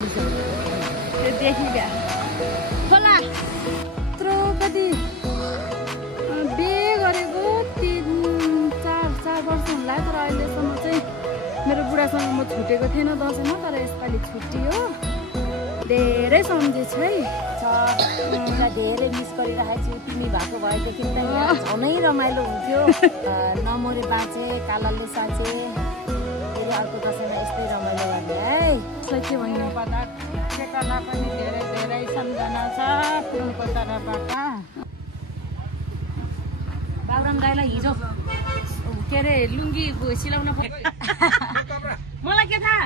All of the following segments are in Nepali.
देखिगा खोला यत्रो कति बे गरेको 3-4 वर्ष हुन्ला तर अहिलेसम्म चाहिँ मेरो बुढासँग म छुटेको थिएन दसैँमा तर यसपालि छुट्टियो धेरै सम्झेछु है धेरै मिस गरिरहेको छु तिमी भएको भएदेखि त झनै रमाइलो हुन्थ्यो नमरे बाँचे कालाले साँचे फेरि अर्को दसैँमा यस्तै रमाइलो गर्ने है के भन्नु केटालाई पनि धेरै धेरै सम्झना छ फुलको तर्फबाट बाबुराम दाइलाई हिजो के अरे लुङ्गी सिलाउन मलाई के थाहा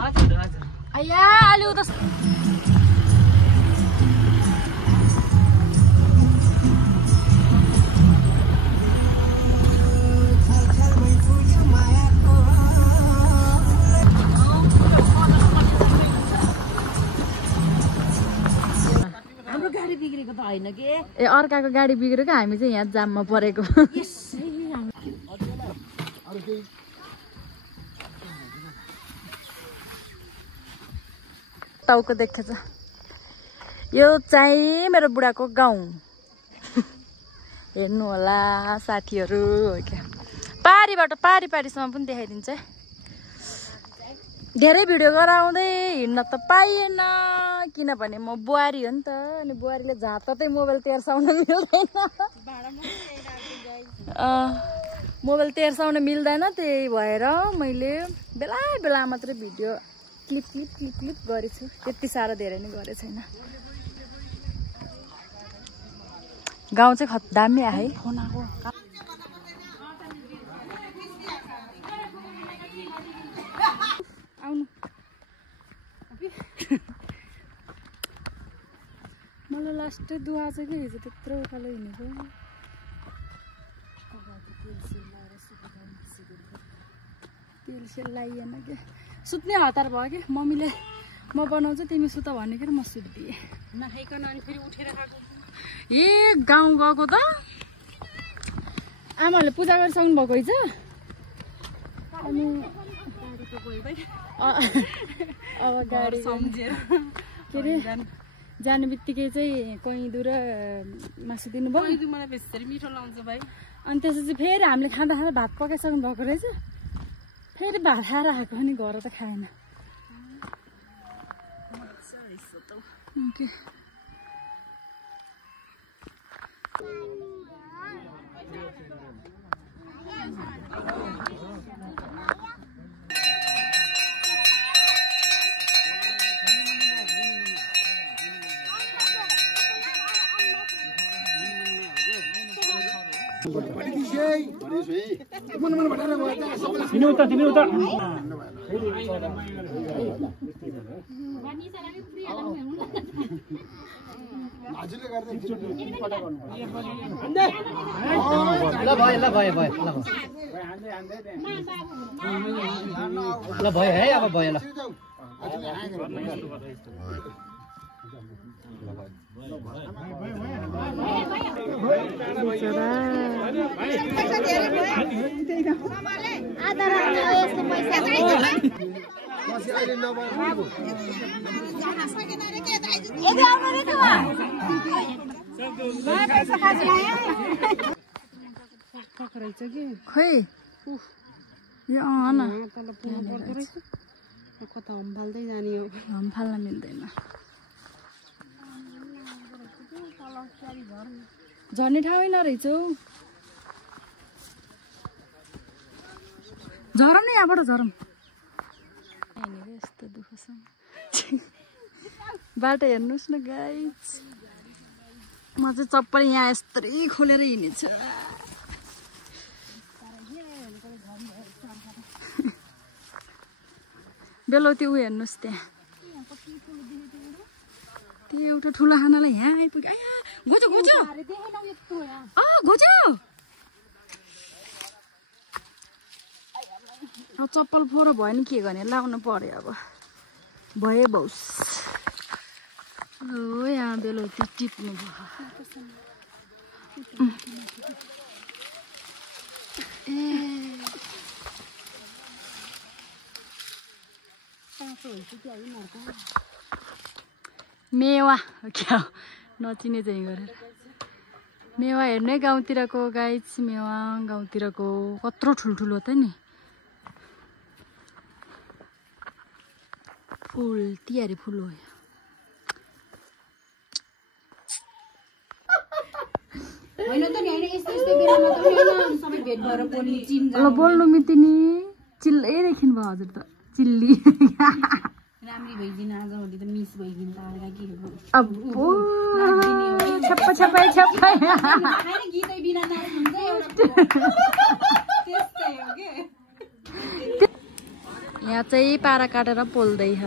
हजुर हजुर आया अलि उता ए अर्काको गाडी बिग्रेको हामी चाहिँ यहाँ जाममा परेको टाउको देख्छ यो चाहिँ मेरो बुढाको गाउँ हेर्नु होला साथीहरू हो क्या पारीबाट पारीसम्म पनि देखाइदिन्छ धेरै भिडियो गराउँदै हिँड्न त पाइएन किनभने म बुहारी हो नि त अनि बुहारीले झाततै मोबाइल तेर्साउन मिल्दैन मोबाइल तेर्साउन मिल्दैन त्यही भएर मैले बेला मात्रै भिडियो क्लिप गरेछु त्यति साह्रो धेरै नै गरे छैन गाउँ चाहिँ दामी आए आउनु मलाई लास्ट दुआ छ कि हिजो त्यत्रो उकालो हिँडेको तेल लगाइएन क्या सुत्ने हतार भयो कि मम्मीले म बनाउँछु तिमी सुत भनेको म सुत्दिएँ नखाइकन अनि फेरि उठेर खाएको ए गाउँ गएको त आमाहरूले पूजा गरिसक्नु भएको हिजो अनि अब गाडी सम्झेर के अरे जाने बित्तिकै चाहिँ कहीँ र मासु दिनुभयो मलाई बेसी मिठो लाउँछ भाइ अनि त्यसपछि फेरि हामीले खाँदा भात पकाइसक्नु भएको रहेछ फेरि भात खाएर आएको पनि घर त खाएन भयो है अब भयो ल खै यो कता हम्फाल्दै जाने हो हम्फाल्न मिल्दैन झर्ने ठाउँ नरहेछ झरम नि यहाँबाट झरम यस्तो दुःख छ बाटो हेर्नुहोस् न गाइस म चाहिँ चप्पल यहाँ यस्तै खोलेर हिँडेछ बेलौती ऊ हेर्नुहोस् त्यहाँ त्यो एउटा ठुलो खानालाई यहाँ आइपुग्यो घोचो अब चप्पल फोहोर भयो नि के गर्ने लाउनु पर्यो अब भए बौस हो यहाँ बेलौती टिप्नु भयो मेवा क्या नचिने चाहिँ गरेर मेवा हेर्ने गाउँतिरको गाइज मेवा गाउँतिरको कत्रो ठुल्ठुलो त नि फुल तिहारी फुल हो बोल्नु मितिनी चिल्लै रेखिनु भयो हजुर त चिल्ली राम्री भइदिन आजभोलि त मिस भइदिन त अब्बो छप्पा छप्पै छप्पै गीतै बिना नाच हुन्छ यहाँ चाहिँ पारा काटेर पोल्दैछ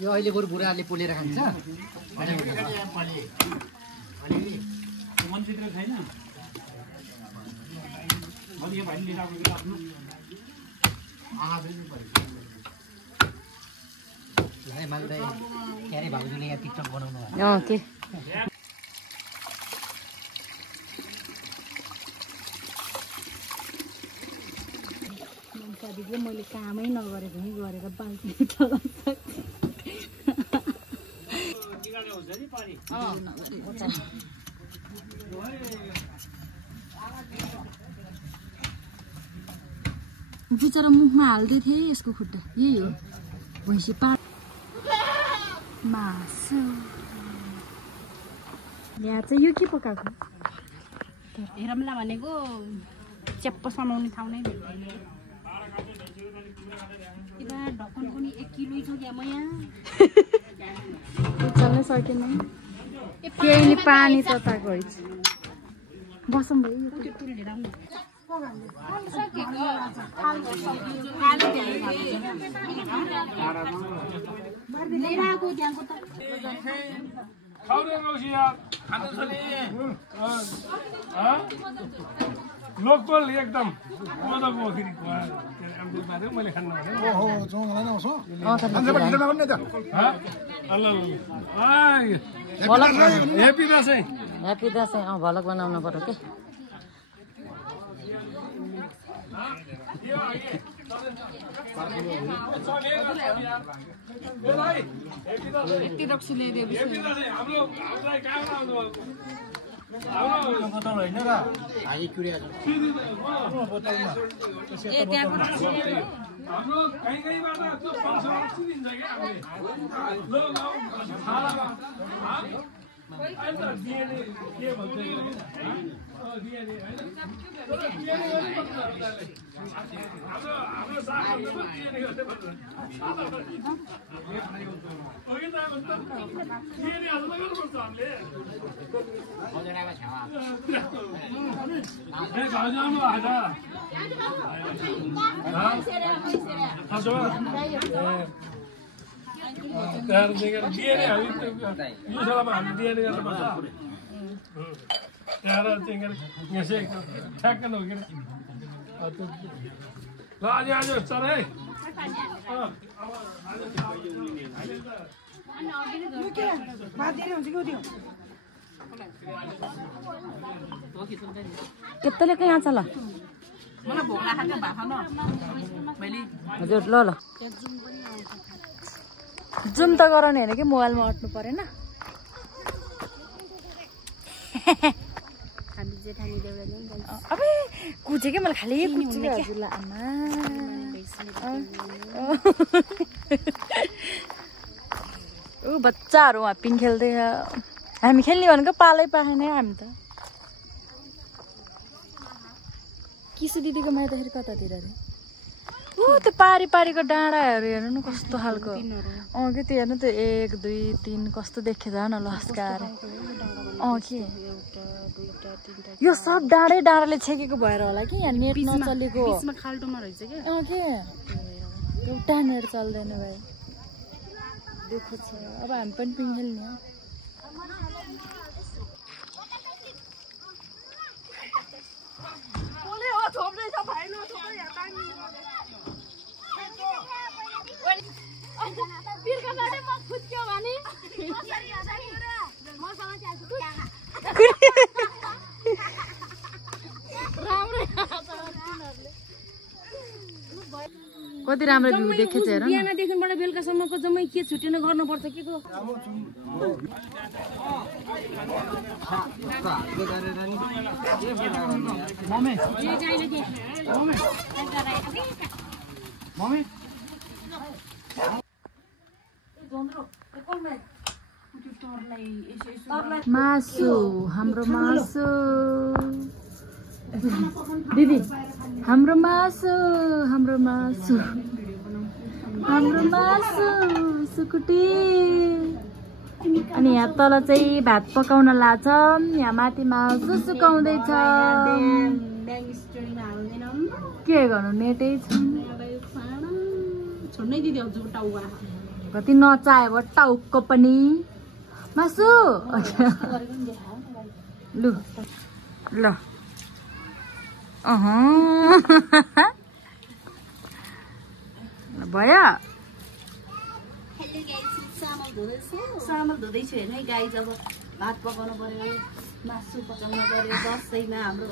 यो अहिले बरु बुढाहरूले पोलेर खान्छ क्यारे भाउजूले यहाँ टिकटक बनाउनु के दिदीले मैले कामै नगरेको नि गरेर बाल्टी चलाउँछ बिचरा मुखमा हाल्दै थिएँ यसको खुट्टा यही हो भैँसी पाट मासु यहाँ चाहिँ यो के पकाएको हेरौँला भनेको च्याप्प समाउने ठाउँ नै भेट्दैन ढक्कन पनि 1 किलो छ क्या म यहाँ चल्नै सकेन केही नि पानी तताएको हैछ बसौँ भाइ त्यो टुल लिएर आउनु लिएर आएको त्यहाँको त लोकल एकदम कोदोको फेरि मैले खानु हेप्पी दसैँ ह्याप्पी दसैँ भलक बनाउनु पर्यो के केतले कहाँ चला हजुर ल ल जुम त गराउने होइन कि मोबाइलमा अट्नु परेन अब कुचे कि मैले खालि कुचे हजुरलाई आमा ऊ बच्चाहरू वहाँ पिङ खेल्दै हामी खेल्ने भनेको पालै पाएन हामी त किसु दिदीको माइतखेरि कतातिर अरे ऊ त्यो पारी पारीको डाँडाहरू हेर्नु न कस्तो खालको कि त्यो हेर्नु त्यो 1 2 3 कस्तो देखे जा न लस्काएर के यो सब डाँडै डाँडाले छेकेको भएर होला कि यहाँ नेट नचलेको खाल्टोमा रहेछ के त्यहाँनिर चल्दैन भाइ दुःख छ अब हामी पनि पिङ खेल्ने हो कति राम्रो भ्यू देखेछ हेर बिहानदेखिबाट बेलुकासम्मको जम्मै के छुट्टिन गर्नुपर्छ के को मासु हाम्रो मासु दिदी हाम्रो मासु हाम्रो मासु हाम्रो मासु सुकुटी अनि यहाँ तल चाहिँ भात पकाउन लाग्छ यहाँ माथि मासु सुकाउँदैछ के गर्नु नेटै छ कति नचाह्यो भयो टाउको पनि मासु लु ल भयो चामल धुँदैछु हेर्नु है गाई जब भात पकाउनु पर्यो मासु पकाउनु पर्यो दसैँमा हाम्रो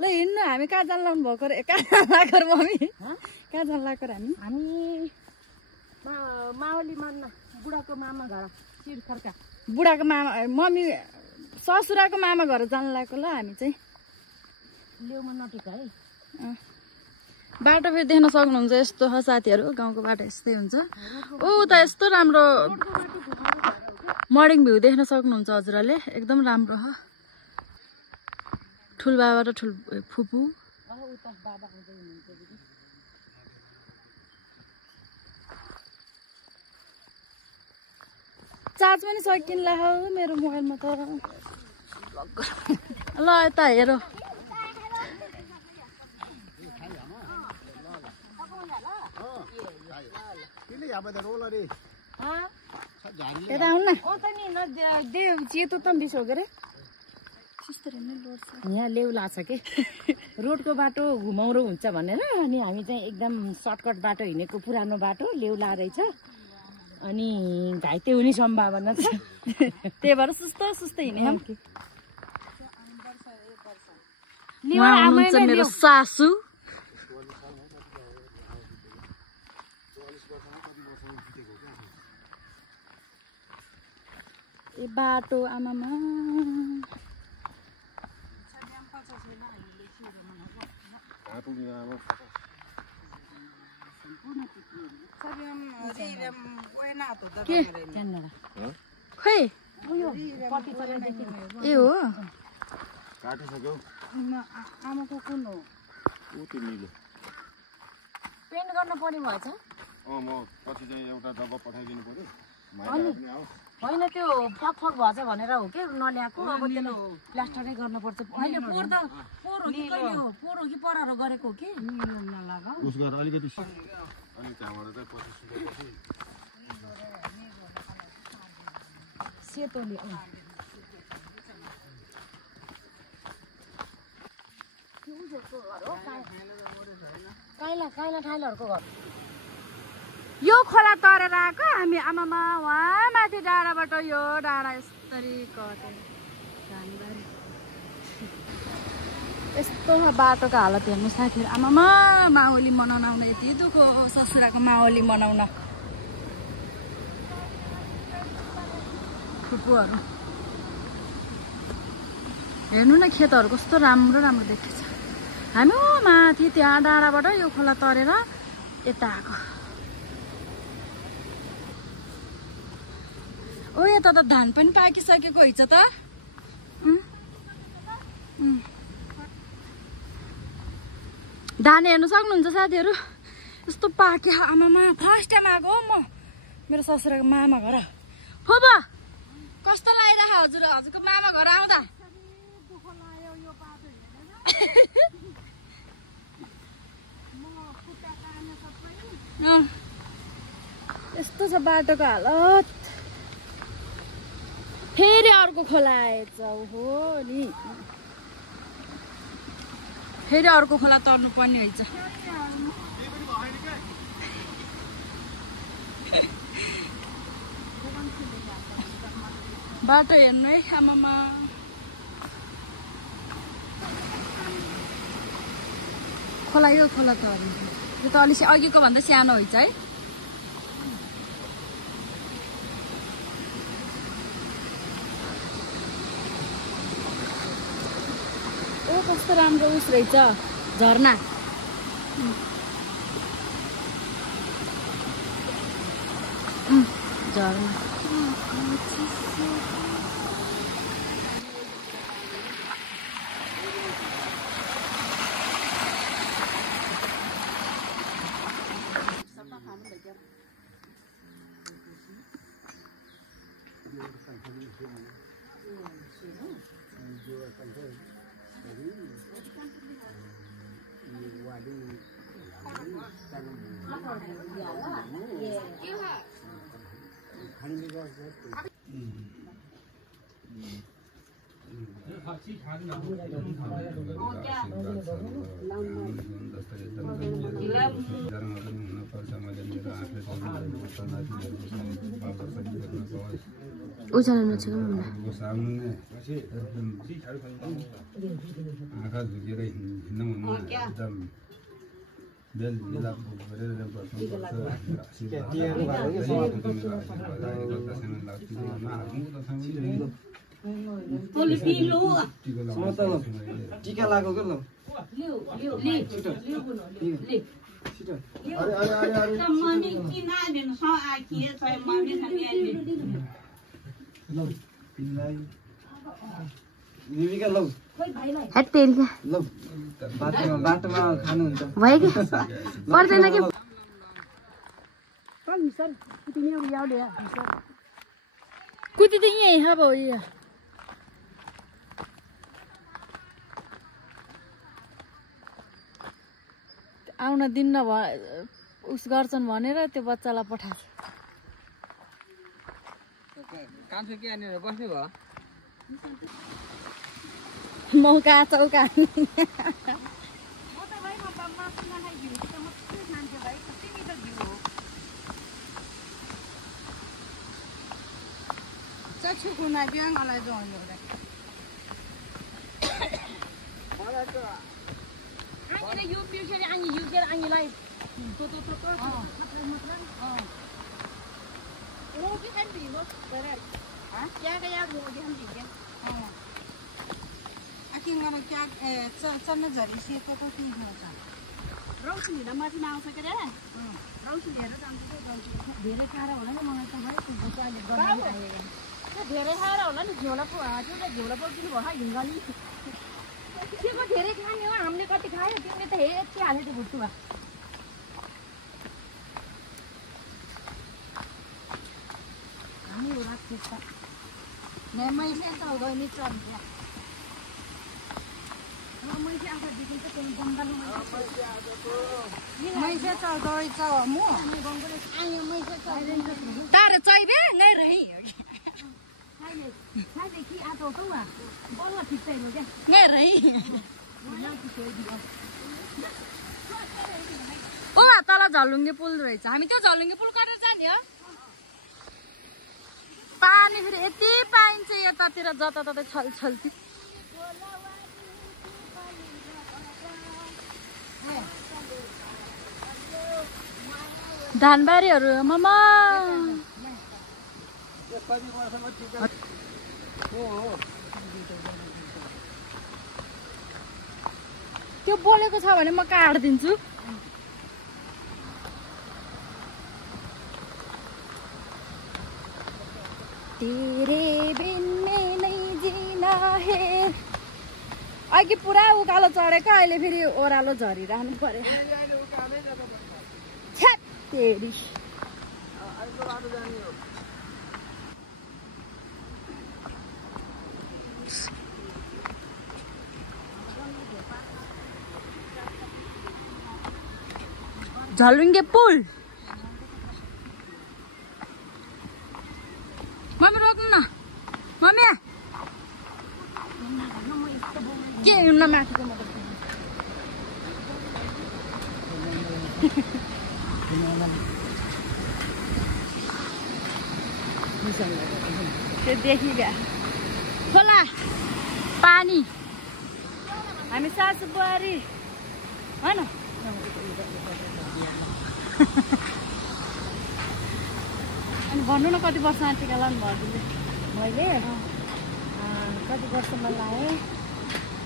ल हिँड्नु हामी कहाँ जान लाउनु भएको रे कहाँ जान लाग्यो रे मम्मी कहाँ जान लाग्यो रे हामी मावली मान्न बुढाको मामा घर शिरखर्का बुढाको मामा मम्मी ससुराको मामा घर जान लाग्यो ल हामी चाहिँ लेउमा नटिका है बाटो फेरि देख्न सक्नुहुन्छ यस्तो छ साथीहरू गाउँको बाटो यस्तै हुन्छ ऊ त यस्तो राम्रो मर्निङ भ्यू देख्न सक्नुहुन्छ हजुरहरूले एकदम राम्रो हो ठुल बाबा र ठुल फुपू चार्ज पनि सकिन्ला हौ मेरो मोबाइलमा त ल यता हेर यता आउनु न चेतो त बिस हो के अरे यहाँ लेउ लाग्छ के रोडको बाटो घुमाउरो हुन्छ भनेर अनि हामी चाहिँ एकदम सर्टकट बाटो हिँडेको पुरानो बाटो लेउ ला रहेछ अनि घाइते हुने सम्भावना छ त्यही भएर सुस्तो सुस्तो हिँड्यौँ मेरो सासू ए बाटो आमामा के खै ए हो आमाको कुन हो पेन्ट गर्न पर्ने भएछ म पछि चाहिँ एउटा डब्बा पठाइदिनु पर्यो होइन त्यो फक भएछ भनेर हो के नल्याएको अब त्यसलाई प्लास्टरै गर्नुपर्छ अहिले पोहोर हो कि परार गरेको हो कि उस गरेर अलिकति अनि त्यहाँबाट चाहिँ पछि सुकेपछि सेतोले काइला ठाइलाहरूको घर यो खोला तरेर आएको हामी आमामा वहाँ माथि डाँडाबाट यो डाँडा यसरी कटे यस्तो बाटोको हालत हेर्नु साथीहरू आमामा माओली मनाउन आउन यति दुःख ससुराको माओली मनाउन फुपूहरू हेर्नु न खेतहरू कस्तो राम्रो राम्रो देखेछ हामी माथि त्यहाँ डाँडाबाट यो खोला तरेर यता आएको ओ यता त धान पनि पाकिसकेको हैछ त धान हेर्नु सक्नुहुन्छ साथीहरू यस्तो पाके आमामा फर्स्ट टाइम आएको हो म मेरो ससुराको मामा घर फोबा कस्तो लागिरहेको हजुरको मामा घर आउँदा यस्तो छ बाटोको हालत फेरि अर्को खोला आएछ हो नि फेरि अर्को खोला तर्नु पर्ने रहेछ बाटो हेर्नु है आमामा खोला यो खोला तर्नु यो त अलिक अघिको भन्दा सानो हुन्छ है कस्तो राम्रो उस रहेछ झरना झरना उजाला आँखा झुकेर हिँड्नु एकदम बेल मिलाप गरेर टीका लागो के ल बाटोमा खानुहुन्छ भयो कि पर्दैन कि कुति त यहीँ है भाउ यो आउन दिन्न उस गर्छन् भनेर त्यो बच्चालाई पठाएको कान्छो के आनेर बस्नु भयो मौका चौका यो पिर्सेर अनि युकेर अनीलाई वो भी हम भी वो बराबर हां क्या क्या वो भी हम भी क्या हां आखिर में क्या चन्न झरी से तो तीन हुन्छ रौशनी र माथि आउँछ के रे रौशनी हेरेर जान्छ धेरै खारा होला नि मलाई त भाइ त्यो बच्चाले गर्न आएको त्यो धेरै खारा होला नि झोला पो हजुरले झोला पकिनु भयो हिङ्गाली त्यसको धेरै खाने हो हामीले कति खायो तिमीले त यति हालेको भुट्टुवा हामी उरा त्यस्ता नै मैले त गइनी चम्प्या र मैले आफै दिएको त त्यो जङ्गलमा मैले त गइ छ म गङ्गले आयो मैले त तारे चाहिबे नै रही खाइले कि आतो त वा बल्ल फिट्दै हो क्या नै रही ओ तल झलुङ्गे पुल रहेछ हामी त्यो झलुङ्गे पुल गरेर जाने हो पानी फेरि यति पाइन्छ यतातिर जताततै छलछल्ती धानबारीहरू मामा त्यो बोलेको छ भने म काट्दिन्छु तेरे बिन में नहीं जीना है अघि पुरा उकालो चढेको अहिले फेरि ओह्रालो झरिरहनु पर्यो तेरी झलुङ्गे पुल मम्मी रोक्नु न मम्मी के हुन्न माथिको मोटर त्यो देखिगा खोला पानी हामी सासु बुहारी होइन अनि भन्नु न कति वर्ष टिका लाउनु भयो मैले कति वर्षमा लाएँ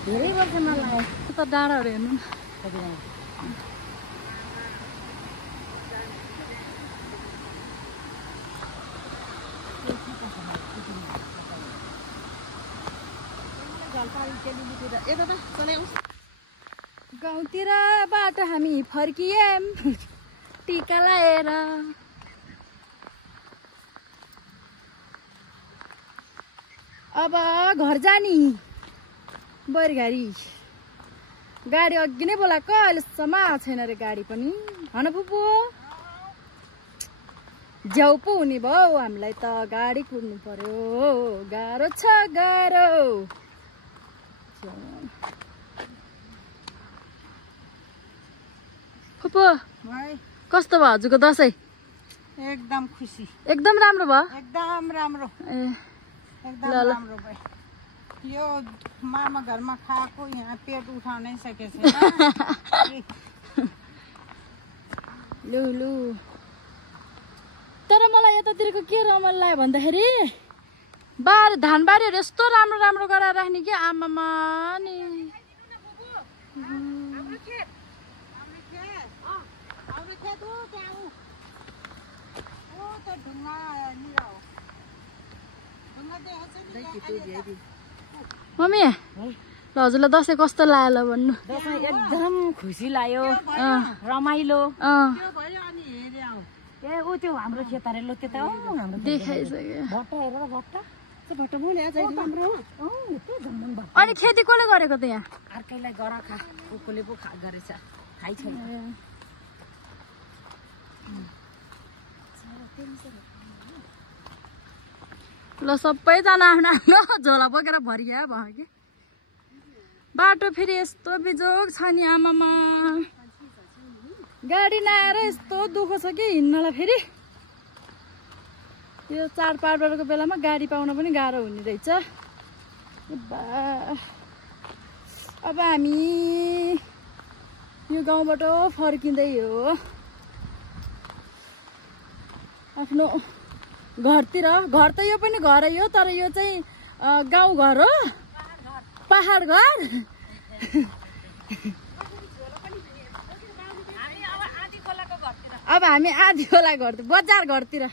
धेरै वर्षमा लाएँ त डाँडाहरू हेर्नु न गाउँतिरबाट हामी फर्कियौँ टिका लाएर अब घर जानी बरगाडी गाडी अघि नै बोलाएको अहिलेसम्म आएको छैन रे गाडी पनि हन फुपू झ्याउ पो हुने भयो हामीलाई त गाडी कुद्नु पर्यो गाह्रो छ गाह्रो फुपू कस्तो भयो हजुरको दसैँ एकदम खुसी एकदम राम्रो भयो एकदम राम्रो ए एकदम राम्रो भयो यो मामा घरमा खाएको यहाँ पेट उठाउनै सकेको छैन लु लु तर मलाई यतातिरको के रमाइलो लाग्यो भन्दाखेरि धानबारीहरू यस्तो राम्रो राम्रो गराएर राख्ने कि आमामा नि मम्मी ल हजुरलाई दसैँ कस्तो लाग्यो ल भन्नु दसैँ एकदम खुसी लाग्यो रमाइलो ए ऊ त्यो हाम्रो खेतारे लो त्यो त हाम्रो देखाइसक्यो भट्टा हेरेर भट्टा अनि खेती कसले गरेको त यहाँ अर्कैलाई गर खा कसले पो गरेछ खाइ छैन ल सबैजना आफ्नो आफ्नो झोला बोकेर भरिया भयो कि बाटो फेरि यस्तो बिजोग छ नि आमामा गाडी नआएर यस्तो दुःख छ कि हिँड्नलाई फेरि यो चाडबाडको बेलामा गाडी पाउन पनि गाह्रो हुने रहेछ अब हामी यो गाउँबाट फर्किँदै हो आफ्नो घरतिर घर त यो पनि घरै हो तर यो चाहिँ गाउँ घर हो पहाड घर अब हामी आधी खोला घरतिर बजार घरतिर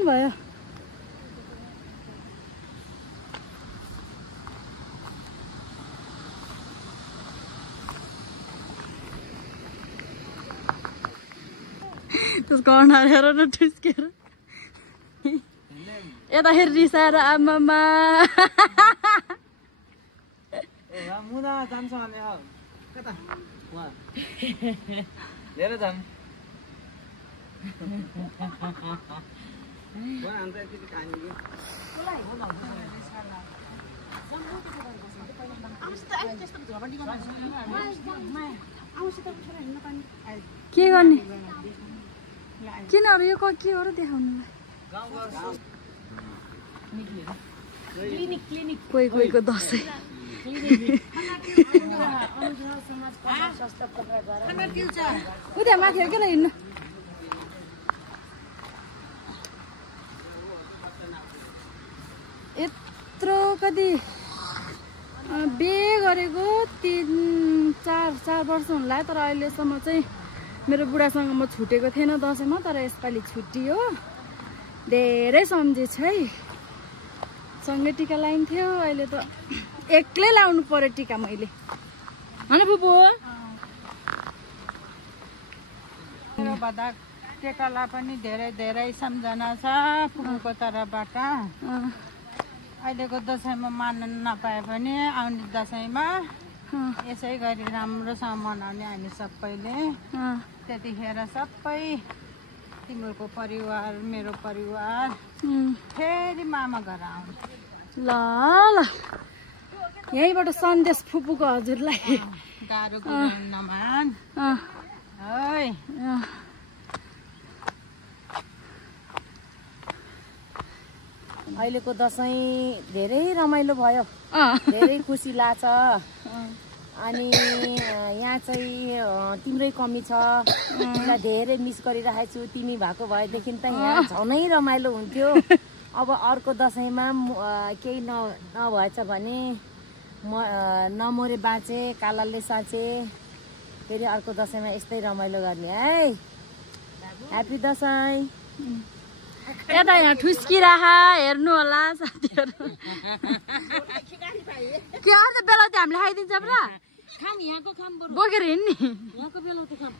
भयो त्यसको अनुहार हेर न ठुस्केर यता हेर रिसाएर आमामा मुना जान्छ भने कता लिएर जाम के गर्ने किन अरू यो के हो र देखाउनुलाई कोही कोहीको दसैँ उता माथि के हिँड्नु यत्रो कति बे गरेको 3-4 वर्ष हुन लाग्यो तर अहिलेसम्म चाहिँ मेरो बुढासँग म छुटेको थिएन दसैँमा तर यसपालि छुट्टियो धेरै सम्झेछ है सँगै टिका लाइन्थ्यो अहिले त एक्लै लाउनु पर्यो टिका मैले होइन बुबु बदा टेकालाई पनि धेरै धेरै सम्झना छ फुपूको तर्फबाट। अहिलेको दसैँमा मान्न नपाए पनि आउने दसैँमा यसै गरी राम्रोसँग मनाउने हामी सबैले। त्यतिखेर सबै तिम्रो परिवार मेरो परिवार फेरि मामा घर आउनु। ल ल यहीँबाट सन्देश फुपूको हजुरलाई। गाह्रो गुनाउनु नमान है। अहिलेको दसैँ धेरै रमाइलो भयो, धेरै खुसी लाग्छ। अनि यहाँ चाहिँ तिम्रै कमी छ, तिमीलाई धेरै मिस गरिरहेको छु। तिमी भएको भएदेखि त यहाँ झनै रमाइलो हुन्थ्यो। अब अर्को दसैँमा केही नभएछ भने नमरे बाँचे कालाले साँचे। फेरि अर्को दसैँमा यस्तै रमाइलो गर्ने है। ह्याप्पी दसैँ। यता यहाँ ठुस्किराख हेर्नु होला साथीहरू। के अन्त बेलुका हामीले खाइदिन्छ पुरा खाम यहाँको खाम बोकेर हिँड्ने। यहाँको बेलुका खाम